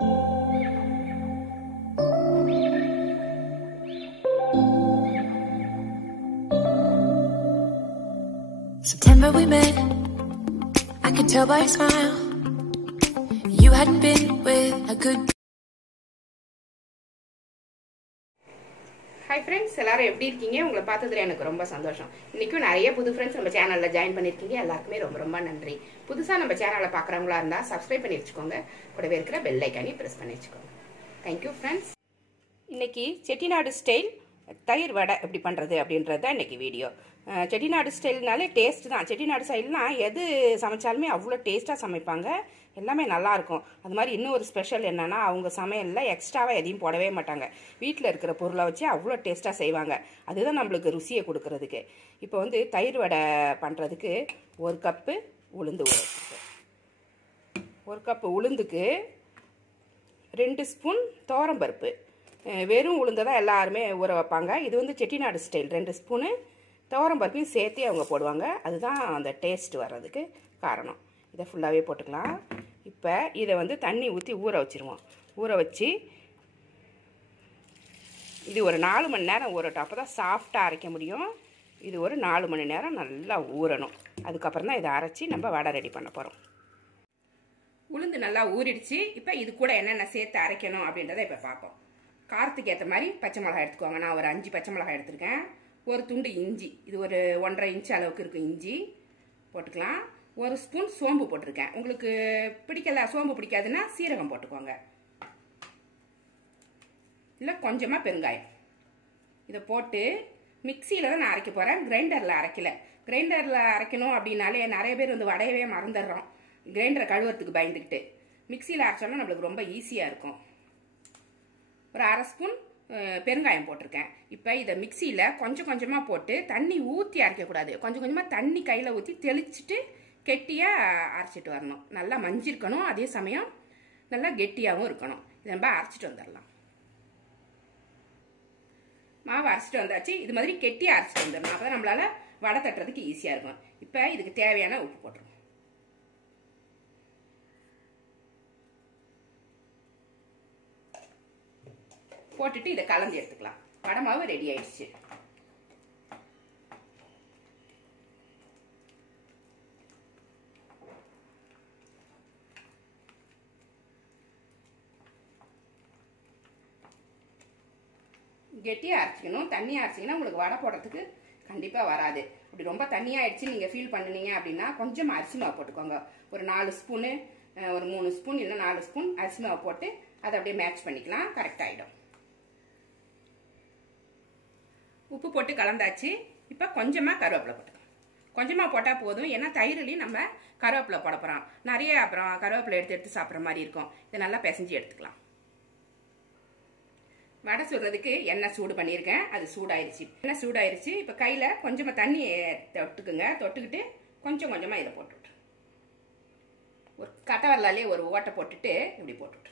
September we met, I could tell by your smile you hadn't been with a good. Hi friends, எல்லாரும் எப்படி இருக்கீங்க? உங்களை பார்த்ததுல எனக்கு ரொம்ப சந்தோஷம். இன்னைக்கு நிறைய புது फ्रेंड्स நம்ம சேனல்ல ஜாயின் பண்ணிருக்கீங்க. எல்லாருக்குமே ரொம்ப ரொம்ப நன்றி. புதுசா நம்ம சேனலை பார்க்கறவங்களா இருந்தா Subscribe பண்ணி வெச்சுக்கோங்க. கூடவே இருக்கிற பெல் ஐகானை பிரஸ் பண்ணி வெச்சுக்கோங்க. Thank you friends. இன்னைக்கு செட்டிநாடு ஸ்டைல் தயிர் வடை எப்படி பண்றது அப்படின்றது தான் இன்னைக்கு வீடியோ. செட்டிநாடு ஸ்டைல்னாலே டேஸ்ட் தான். செட்டிநாடு ஸ்டைல்னா எது சமைச்சாலுமே அவ்வளோ டேஸ்ட்டாக சமைப்பாங்க, எல்லாமே நல்லா இருக்கும். அது மாதிரி இன்னும் ஒரு ஸ்பெஷல் என்னன்னா, அவங்க சமையலில் எக்ஸ்ட்ராவாக எதையும் போடவே மாட்டாங்க. வீட்டில் இருக்கிற பொருளை வச்சு அவ்வளோ டேஸ்ட்டாக செய்வாங்க. அதுதான் நம்மளுக்கு ருசியை கொடுக்கறதுக்கு. இப்போ வந்து தயிர் வடை பண்ணுறதுக்கு 1 கப்பு உளுந்து ஊற வச்சுருக்கேன். 1 கப்பு உளுந்துக்கு 2 ஸ்பூன் துவரம்பருப்பு. வெறும் உளுந்தை தான் எல்லாருமே ஊற வைப்பாங்க. இது வந்து செட்டிநாடு ஸ்டைல். 2 ஸ்பூனு துவரம்பருப்பையும் சேர்த்து அவங்க போடுவாங்க. அதுதான் அந்த டேஸ்ட் வர்றதுக்கு காரணம். இதை ஃபுல்லாகவே போட்டுக்கலாம். இப்போ இதை வந்து தண்ணி ஊற்றி ஊற வச்சுருவோம். ஊற வச்சு இது ஒரு 4 மணி நேரம் ஊறட்டும். அப்போ தான் சாஃப்டாக அரைக்க முடியும். இது ஒரு 4 மணி நேரம் நல்லா ஊறணும். அதுக்கப்புறம் தான் இதை அரைச்சி நம்ம வடை ரெடி பண்ண போகிறோம். உளுந்து நல்லா ஊறிடுச்சு. இப்போ இது கூட என்னென்ன சேர்த்து அரைக்கணும் அப்படின்றத இப்போ பார்ப்போம். காரத்துக்கு ஏற்ற மாதிரி பச்சை மிளகாய் எடுத்துக்கோங்க. நான் ஒரு 5 பச்சை மிளகாய் எடுத்துருக்கேன். ஒரு துண்டு இஞ்சி, இது ஒரு 1.5 இன்ச் அளவுக்கு இருக்குது இஞ்சி போட்டுக்கலாம். 1 ஸ்பூன் சோம்பு போட்டிருக்கேன். உங்களுக்கு பிடிக்கல, சோம்பு பிடிக்காதுன்னா சீரகம் போட்டுக்கோங்க. இல்லை கொஞ்சமாக பெருங்காயம். இதை போட்டு மிக்சியில் தான் நான் அரைக்க போகிறேன். கிரைண்டரில் அரைக்கல. கிரைண்டரில் அரைக்கணும் அப்படின்னாலே நிறைய பேர் வந்து வடையவே மறந்துடுறோம், கிரைண்டரை கழுவுறதுக்கு பயந்துக்கிட்டு. மிக்சியில் அரைச்சோம்னா நம்மளுக்கு ரொம்ப ஈஸியாக இருக்கும். ஒரு 1/2 ஸ்பூன் பெருங்காயம் போட்டிருக்கேன். இப்போ இதை மிக்சியில் கொஞ்சம் கொஞ்சமாக போட்டு தண்ணி ஊற்றி அரைக்கக்கூடாது. கொஞ்சம் கொஞ்சமாக தண்ணி கையில் ஊற்றி தெளிச்சுட்டு கெட்டியாக அரைச்சிட்டு வரணும். நல்லா மஞ்சிருக்கணும், அதே சமயம் நல்லா கெட்டியாகவும் இருக்கணும். இதை நம்ம அரைச்சிட்டு வந்துடலாம். மாவு அரைச்சிட்டு வந்தாச்சு. இது மாதிரி கெட்டியாக அரைச்சிட்டு வந்துடணும். அப்போ தான் நம்மளால் வடை தட்டுறதுக்கு ஈஸியாக இருக்கும். இப்போ இதுக்கு தேவையான உப்பு போட்டுருவோம். போட்டுட்டு இதை கலந்து எடுத்துக்கலாம். வடை மாவு ரெடி ஆயிடுச்சு. கெட்டியாக அரைச்சிக்கணும். தண்ணியாக அரைச்சிங்கன்னா உங்களுக்கு வடை போடுறதுக்கு கண்டிப்பாக வராது. அப்படி ரொம்ப தண்ணியாக ஆயிடுச்சு நீங்கள் ஃபீல் பண்ணுனீங்க அப்படின்னா கொஞ்சம் அரிசி மாவு போட்டுக்கோங்க. ஒரு 4 ஸ்பூனு, ஒரு 3 ஸ்பூன் இல்லை 4 ஸ்பூன் அரிசி மாவு போட்டு அதை அப்படியே மேட்ச் பண்ணிக்கலாம். கரெக்ட் ஆகிடும். உப்பு போட்டு கலந்தாச்சு. இப்போ கொஞ்சமாக கருவேப்பிலை போட்டுக்கலாம். கொஞ்சமாக போட்டால் போதும். ஏன்னா தயிர்லையும் நம்ம கருவேப்பிலை போட போகிறோம். நிறைய அப்புறம் கருவேப்பிலை எடுத்து சாப்பிட்ற மாதிரி இருக்கும். இதை நல்லா பிசைஞ்சு எடுத்துக்கலாம். வடை சுடுறதுக்கு எண்ணெய் சூடு பண்ணியிருக்கேன். அது சூடாயிருச்சு. எண்ணெய் சூடாயிருச்சு. இப்போ கையில் கொஞ்சமாக தண்ணி தொட்டுக்குங்க. தொட்டுக்கிட்டு கொஞ்சம் கொஞ்சமாக இதை போட்டுவிட்டு ஒரு கட்டை வரலாலே ஒரு ஓட்டை போட்டுட்டு இப்படி போட்டுவிட்டு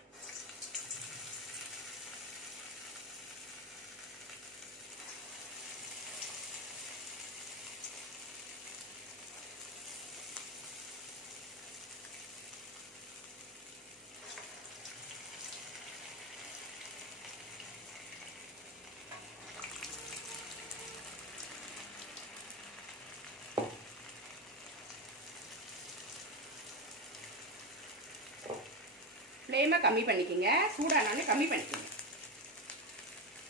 ஃப்ளேமை கம்மி பண்ணிக்கோங்க. சூடானாலே கம்மி பண்ணிக்கோங்க.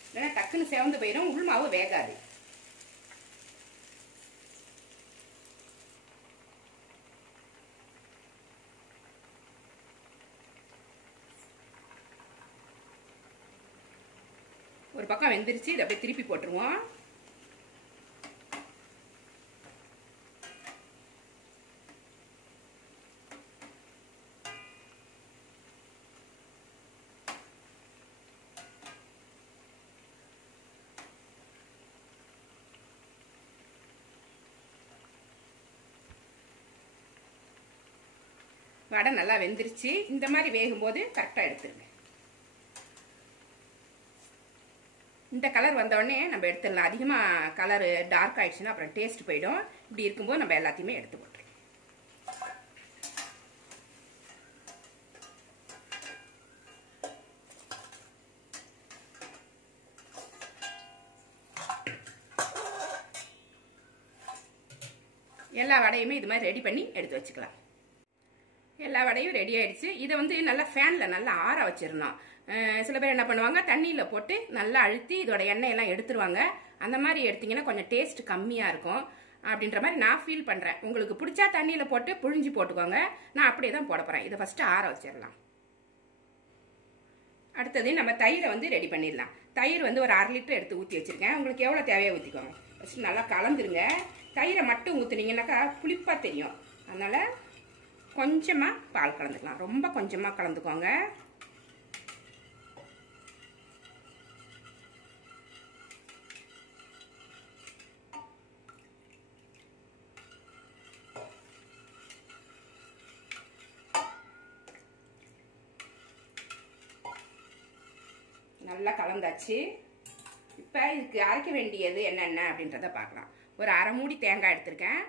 இல்லைன்னா டக்குன்னு செவந்து போயிடும், உள் மாவு வேகாது. ஒரு பக்கம் வெந்துருச்சு. இதை அப்படியே திருப்பி போட்டுருவோம். வடை நல்லா வெந்துருச்சு. இந்த மாதிரி வேகும்போது கரெக்டாக எடுத்துருங்க. இந்த கலர் வந்தோடனே நம்ம எடுத்துடலாம். அதிகமாக கலர் டார்க் ஆயிடுச்சுன்னா அப்புறம் டேஸ்ட் போயிடும். இப்படி இருக்கும்போது நம்ம எல்லாத்தையுமே எடுத்து போட்டுருவோம். எல்லா வடையுமே இது மாதிரி ரெடி பண்ணி எடுத்து வச்சுக்கலாம். எல்லா வடையும் ரெடி ஆயிடுச்சு. இதை வந்து நல்லா ஃபேனில் நல்லா ஆற வச்சிடணும். சில பேர் என்ன பண்ணுவாங்க, தண்ணியில் போட்டு நல்லா அழுத்தி இதோட எண்ணெயெல்லாம் எடுத்துருவாங்க. அந்த மாதிரி எடுத்தீங்கன்னா கொஞ்சம் டேஸ்ட் கம்மியாக இருக்கும் அப்படின்ற மாதிரி நான் ஃபீல் பண்ணுறேன். உங்களுக்கு பிடிச்சா தண்ணியில் போட்டு புழிஞ்சு போட்டுக்கோங்க. நான் அப்படியே தான் போட போகிறேன். இதை ஃபஸ்ட்டு ஆற வச்சிடலாம். அடுத்தது நம்ம தயிரை வந்து ரெடி பண்ணிடலாம். தயிர் வந்து ஒரு 1/2 லிட்டர் எடுத்து ஊற்றி வச்சுருக்கேன். உங்களுக்கு எவ்வளோ தேவையோ ஊற்றிக்கோங்க. ஃபஸ்ட்டு நல்லா கலந்துருங்க. தயிரை மட்டும் ஊற்றுனீங்கன்னாக்கா புளிப்பாக தெரியும். அதனால் கொஞ்சமாக பால் கலந்துக்கலாம். ரொம்ப கொஞ்சமாக கலந்துக்கோங்க. நல்லா கலந்தாச்சு. இப்போ இதுக்கு அரைக்க வேண்டியது என்னென்ன அப்படின்றத பார்க்கலாம். ஒரு 1/2 மூடி தேங்காய் எடுத்திருக்கேன்.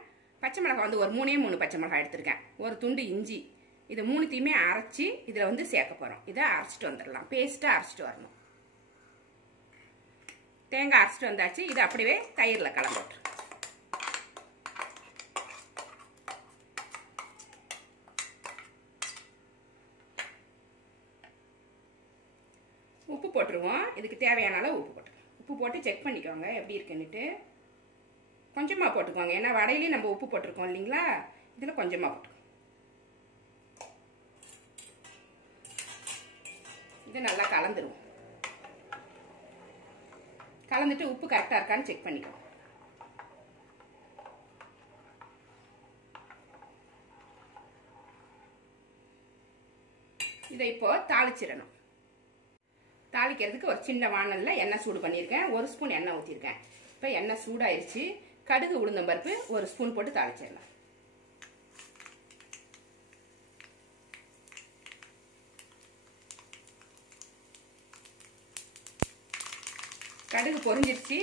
பச்சை மிளகாய் வந்து ஒரு 3 பச்சை மிளகாய் எடுத்திருக்கேன். ஒரு துண்டு இஞ்சி. இது 3த்தையுமே அரைச்சி இதில் வந்து சேர்க்க போகிறோம். இதை அரைச்சிட்டு வந்துடலாம். பேஸ்ட்டாக அரைச்சிட்டு வரணும். தேங்காய் அரைச்சிட்டு வந்தாச்சு. இதை அப்படியே தயிரில் கலந்துட்டு உப்பு போட்டுருவோம். இதுக்கு தேவையான அளவு உப்பு போட்டுருவோம். உப்பு போட்டு செக் பண்ணிக்கோங்க எப்படி இருக்குன்னுட்டு. கொஞ்சமாக போட்டுக்கோங்க. ஏன்னா வடையிலேயே நம்ம உப்பு போட்டிருக்கோம் இல்லைங்களா, இதில் கொஞ்சமாக போட்டுக்கோங்க. இது நல்லா கலந்துருவோம். கலந்துட்டு உப்பு கரெக்டாக இருக்கான்னு செக் பண்ணிக்கோங்க. இதை இப்போ தாளிச்சிடணும். தாளிக்கிறதுக்கு ஒரு சின்ன வானலில் எண்ணெய் சூடு பண்ணியிருக்கேன். 1 ஸ்பூன் எண்ணெய் ஊற்றிருக்கேன். இப்போ எண்ணெய் சூடாயிருச்சு. கடுகு உளுந்தம்பருப்பு 1 ஸ்பூன் போட்டு தாளிச்சிடலாம். கடுகு பொரிஞ்சிருச்சு.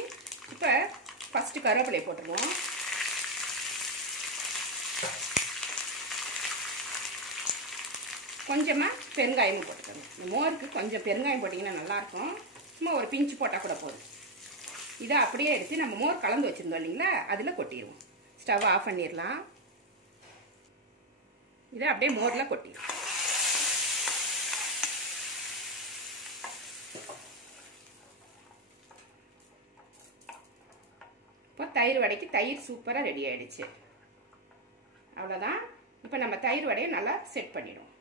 இப்போ ஃபர்ஸ்ட் கருவேப்பிலை போட்டுருவோம். கொஞ்சமாக பெருங்காயமும் போட்டுக்கோங்க. மோருக்கு கொஞ்சம் பெருங்காயம் போட்டிங்கன்னா நல்லாயிருக்கும். சும்மா ஒரு பிஞ்சு போட்டால் கூட போதும். இதை அப்படியே எடுத்து நம்ம மோர் கலந்து வச்சுருந்தோம் இல்லைங்களா, அதில் கொட்டிடுவோம். ஸ்டவ் ஆஃப் பண்ணிடலாம். இதை அப்படியே மோரில் கொட்டிடுவோம். இப்போ தயிர் வடைக்கு தயிர் சூப்பராக ரெடி ஆகிடுச்சு. அவ்வளோதான். இப்போ நம்ம தயிர் வடையை நல்லா செட் பண்ணிடுவோம்.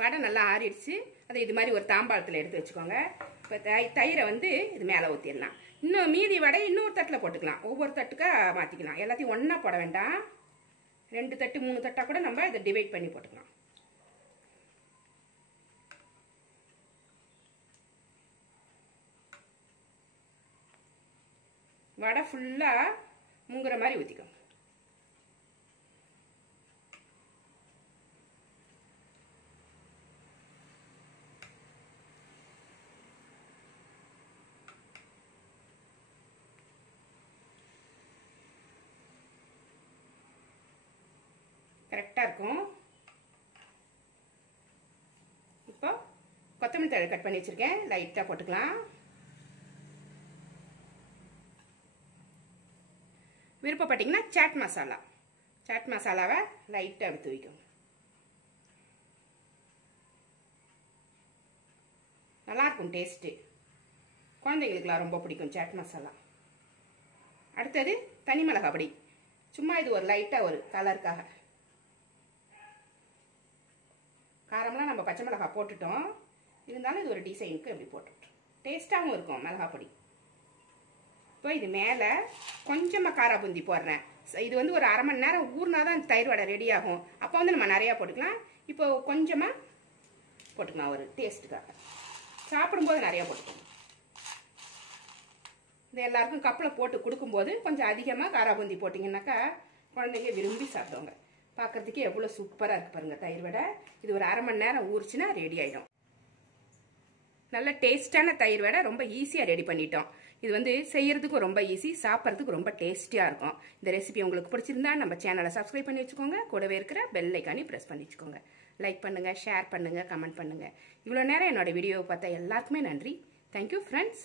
வடை நல்லா ஆறிடுச்சு. அதை இது மாதிரி ஒரு தாம்பாளத்தில் எடுத்து வச்சுக்கோங்க. இப்போ தயிரை வந்து இது மேலே ஊற்றிடலாம். இன்னும் மீதி வடை இன்னொரு தட்டில் போட்டுக்கலாம். ஒவ்வொரு தட்டுக்காக மாற்றிக்கலாம். எல்லாத்தையும் ஒன்றா போட வேண்டாம். 2 தட்டு 3 தட்டாக கூட நம்ம இதை டிவைட் பண்ணி போட்டுக்கலாம். வடை ஃபுல்லாக முங்குற மாதிரி ஊற்றிக்கோங்க. கரெக்டாக இருக்கும். இப்போ கொத்தமல்லி தழை கட் பண்ணி வச்சுருக்கேன். லைட்டாக போட்டுக்கலாம். விருப்பப்பட்டீங்கன்னா சாட் மசாலாவை லைட்டாக எடுத்து வைக்கணும். நல்லாயிருக்கும் டேஸ்ட்டு. குழந்தைங்களுக்குலாம் ரொம்ப பிடிக்கும் சாட் மசாலா. அடுத்தது தனி மிளகாய் பொடி. சும்மா இது ஒரு லைட்டாக ஒரு கலருக்காக. காரம்லாம் நம்ம பச்சை மிளகாய் போட்டுட்டோம். இருந்தாலும் இது ஒரு டிசைனுக்கு அப்படி போட்டுட்டோம். டேஸ்ட்டாகவும் இருக்கும் மிளகாய் பொடி. இப்போ இது மேலே கொஞ்சமாக காரா பூந்தி போடுறேன். இது வந்து ஒரு 1/2 மணி நேரம் ஊறினா தான் தயிர் வடை ரெடி ஆகும். அப்போ வந்து நம்ம நிறையா போட்டுக்கலாம். இப்போ கொஞ்சமாக போட்டுக்கலாம் ஒரு டேஸ்ட்டுக்காக. சாப்பிடும்போது நிறையா போட்டுக்கலாம். இது எல்லாருக்கும் கப்பில் போட்டு கொடுக்கும்போது கொஞ்சம் அதிகமாக காரா பூந்தி போட்டிங்கன்னாக்கா குழந்தைங்க விரும்பி சாப்பிடுவாங்க. பார்க்குறதுக்கே எவ்வளோ சூப்பராக இருக்குது பாருங்கள் தயிர் வடை. இது ஒரு 1/2 மணி நேரம் ஊறிச்சுன்னா ரெடி ஆகிடும். நல்ல டேஸ்டான தயிர் வடை ரொம்ப ஈஸியாக ரெடி பண்ணிட்டோம். இது வந்து செய்யறதுக்கும் ரொம்ப ஈஸி, சாப்பிட்றதுக்கு ரொம்ப டேஸ்டியாக இருக்கும். இந்த ரெசிபி உங்களுக்கு பிடிச்சிருந்தா நம்ம சேனலை சப்ஸ்கிரைப் பண்ணி வச்சுக்கோங்க. கூடவே இருக்கிற பெல் ஐக்கானி ப்ரெஸ் பண்ணி வச்சுக்கோங்க. லைக் பண்ணுங்கள், ஷேர் பண்ணுங்கள், கமெண்ட் பண்ணுங்கள். இவ்வளோ நேரம் என்னோட வீடியோவை பார்த்தா எல்லாருக்குமே நன்றி. Thank you friends.